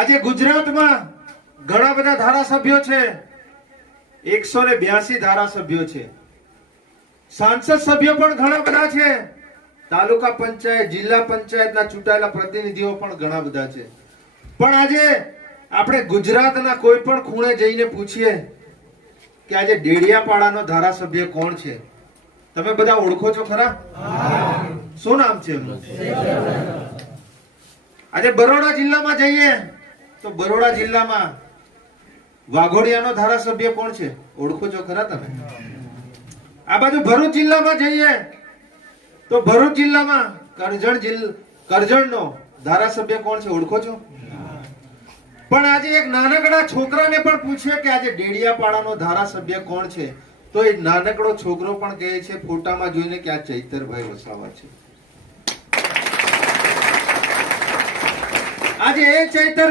આજે ગુજરાતમાં ઘણા બધા ધારાસભ્યો છે, 182 ધારાસભ્યો છે, સાંસદ સભ્યો પણ ઘણા બધા છે, તાલુકા પંચાયત જિલ્લા પંચાયતના ચૂંટાયેલા પ્રતિનિધિઓ પણ ઘણા બધા છે. પણ આજે આપણે ગુજરાતના કોઈ પણ ખૂણે જઈને પૂછીએ કે આજે ડેડિયાપાડાનો ધારાસભ્ય કોણ છે, તમે બધા ઓળખો છો ખરા? શું નામ છે એમનું? આજે બરોડા જિલ્લામાં જઈએ તો બરોડા જિલ્લામાં વાઘોડિયાનો ધારાસભ્ય કોણ છે, ઓળખો છો ખરા તમે? આ બાજુ ભરૂચ જિલ્લામાં જઈએ તો ભરૂચ જિલ્લામાં કરજણનો ધારાસભ્ય કોણ છે, ઓળખો છો? પણ આજે એક નાનકડા છોકરાને પણ પૂછીએ કે આજે ડેડિયાપાડાનો ધારાસભ્ય કોણ છે, તો એ નાનકડો છોકરો પણ કહે છે ફોટામાં જોઈને કે આ ચૈતરભાઈ વસાવા છે. આજે એ ચૈતર